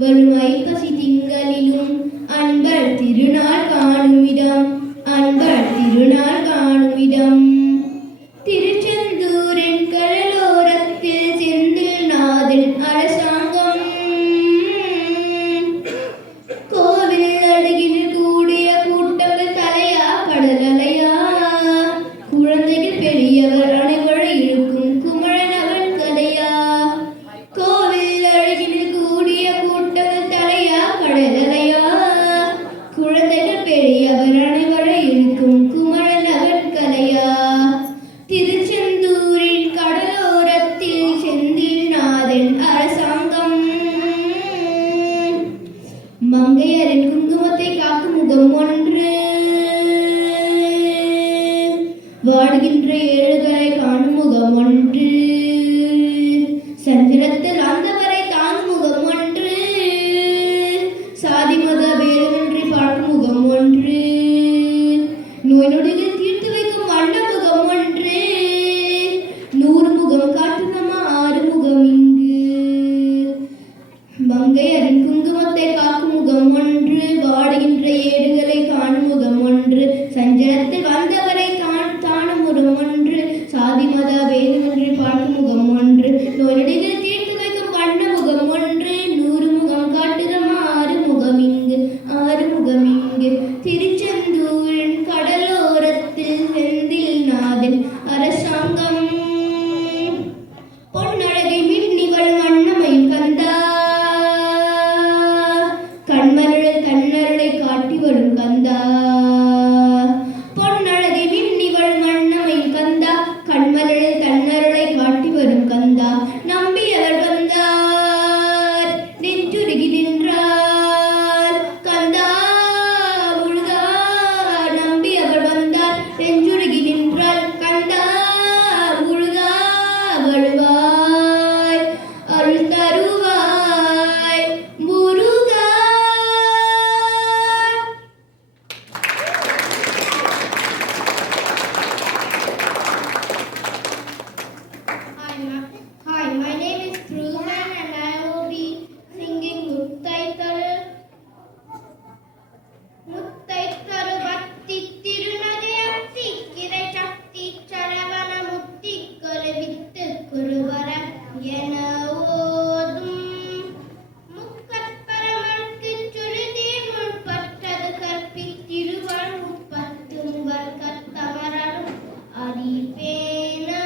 வரும் ஐப்பசி திங்களிலும் அன்பர் திருநாள் காணுமிடம் அன்பர் திருநாள் காணுமிடம் திருச்செந்தூரின் கடலோரத்தில் செந்தில் நாதன் அரசாங்கம் கோவில் அருகில் கூடிய கூட்டங்கள் தலையா கடலலையா குழந்தைகள் பெரியவர் அனைவரும் இருக்கும் குமரன் அவன் கதையா கோவில் அருகில் கூடிய கூட்டங்கள் தலையா கடலலையா குழந்தைகள் பெரியவர் அனைவரும் இருக்கும் குமரன் அவன் கதையா திருச்செந்தூரின் கடலோரத்தில் செந்தில் நாதன் அரசாங்கம் மங்கையரின் குங்குமத்தை காக்கும் முகம் ஒன்று வாடுகின்ற ஏழுகளை காணும் முகம் ஒன்று சஞ்சலத்தில் ஆழ்ந்தவரை தாங்கும் முகம் ஒன்று சாதி மத பேதமின்றி பார்க்கும் முகம் ஒன்று நோய் நொடிகள் தீர்த்து வைக்கும் வண்ண முகம் ஒன்று 100 முகம் காட்டும் நம்ம 6 முகம் இங்கு மங்கையரின் குங்குமத்தை காக்கும் முகம் ஒன்று வாடுகின்ற ஏடுகளை காணும் முகம் ஒன்று சஞ்சலத்தில் வந்தவரை தானும் முகம் ஒன்று சாதி மத பேதமின்றி பார்க்கும் முகம் ஒன்று நோய் நொடிகள் தீர்த்து வைக்கும் வண்ண முகம் ஒன்று 100 முகம் காட்டுதம் 6 முகம் இங்கு 6 முகம் இங்கு திருச்செந்தூரின் கடலோரத்தில் செந்தில் நாதன் அரசாங்கம் பொன்னழகை மின்னி வரும் அன்னமையில் கந்தா கண்மருள் கண்ணருளை காட்டி வரும் கந்தா பொன்னழகை மின்னி வரும் அன்னமையில் கந்தா கண்மருள் கண்ணருளை காட்டி வரும் கந்தா நம்பியவர் வந்தார் நெஞ்சுருகி நின்றார் கந்தா முழுதா நம்பியவர் வந்தார் நெஞ்சுருகி நின்றார் கந்தா முழுதா வருவாய் அருள் தருவாய் முருகா. Hi, my name is Truman and I will be singing முத்தைத்தரு பக்தி திருநகையத்தி கிரை சக்தி சரவண முக்தி கருவித்து குருவர என ஓதும் முக்கற்பரமர்க்கு சுருதி முற்பட்டது கற்பித்திருவன் முப்பத்தும் வர்க்கத்தமரரும் அறிவேனா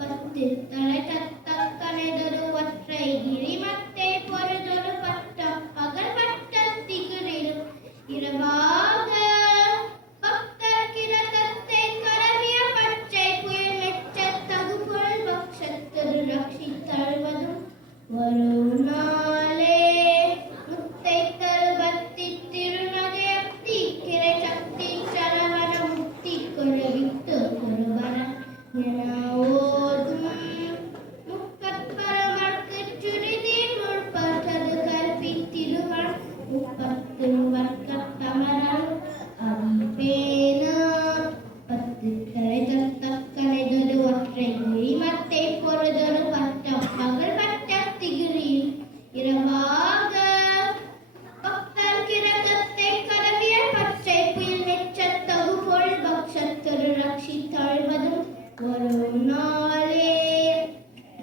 பத்து தலை தத்தக்கனைதொரு ஒற்றை கிரிமத்தை பொறுதொரு பட்ட பகல் பட்ட திகிரிலும் இரவாக பக்தர் கிரதத்தை கரவிய பச்சை புயல் மெச்ச தகுபொருள் பக்ஷத்திரு ரக்ஷி தழுவதும் வரும் நாளே முத்தை தருபத்தி திருநகையத்தி கிரை சக்தி சரவண முக்தி குருவித்து குருவர என ஓதும் முக்கற்பரமர்க்கு சுருதி முற்பட்டது கற்பித்திருவன் முப்பத்தும் வர்க்கத்தமரரும் அறிவேனா பத்து தலை தத்தக்கனைதொரு ஒற்றை கிரிமத்தை பொறுதொரு பட்ட பகல் பட்ட திகிரில் இரவாக பக்தர் கிரதத்தை கரவிய பச்சை புயல் மெச்ச தகுபொருள் பக்ஷத்திரு ரக்ஷி தழுவதும் வரும் நாளே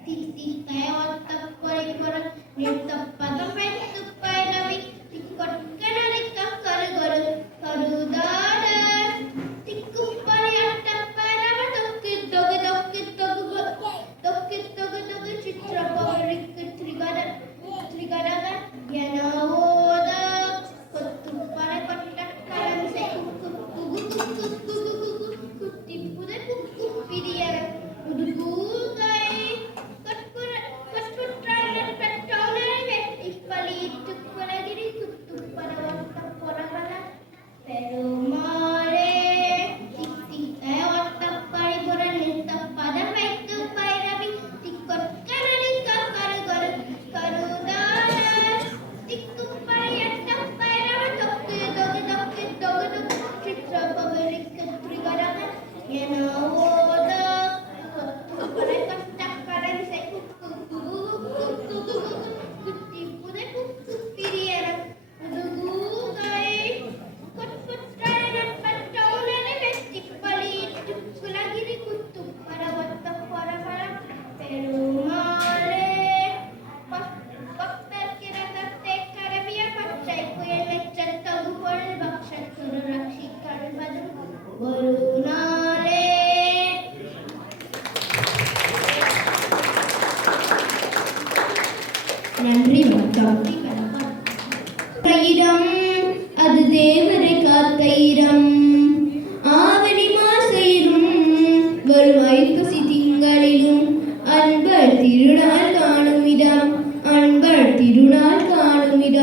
தித்தி தயவத்த பொறை பொற நிறுத்த பதம் வைத்து பைரவி திக்கொட்கனரிக்க கருகொரு கருதாட திக்கும் பரியட்ட பரவ தொக்கு தொகு தொக்கு தொகு தொக்கு தொகு தொகு சித்திர பௌரிக்கு திரிகரக என ஓத கொத்து பறை பட்ட கலம்சை குக்கு குகு குகு குகு குகு குத்தி புதை குக்கு பிரியர முதுகூகை கற்புற்றாளர் பெற்றோரை வெட்டி பலி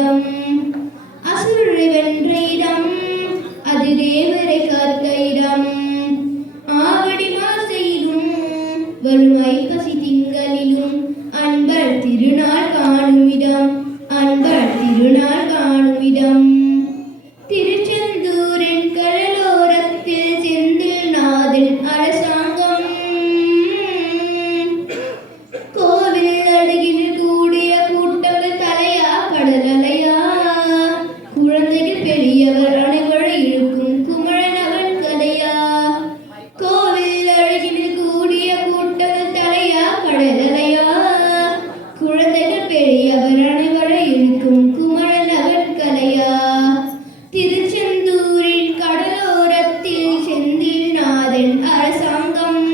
இடம், அசுரரை வென்ற இடம், அது தேவரை காத்த இடம். ஆவடி மாசையிலும் வரும் ஐப்பசி திங்களிலும் அன்பர் திருநாள் காணும் இடம், அன்பர் திருநாள் காணும் இடம். திருச்செந்தூரின் கடலோரத்தில் செந்தில் நாதன் அரசாங்கம், கோவில் அருகில் கூடிய கூட்டங்கள் தலையா கடல் அலையா, குழந்தைகள் பெரியவர் அனைவரை இருக்கும் குமரன் அவன் கதையா. கோவில் அருகில் கூடிய கூட்டங்கள் தலையா கடல் அலையா, குழந்தைகள் பெரியவர் அனைவரை இருக்கும் குமரன் அவன் கதையா. திருச்செந்தூரின் கடலோரத்தில் செந்தில் நாதன் அரசாங்கம்,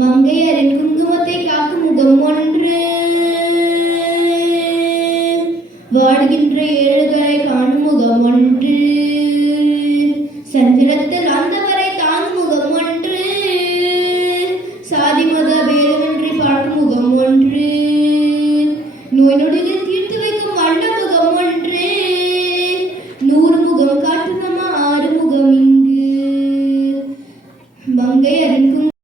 மங்கையரின் குங்குமத்தை காக்கும் முகம் ஒன்று, வாடுகின்ற ஏழுகளை காணும் முகம் ஒன்று.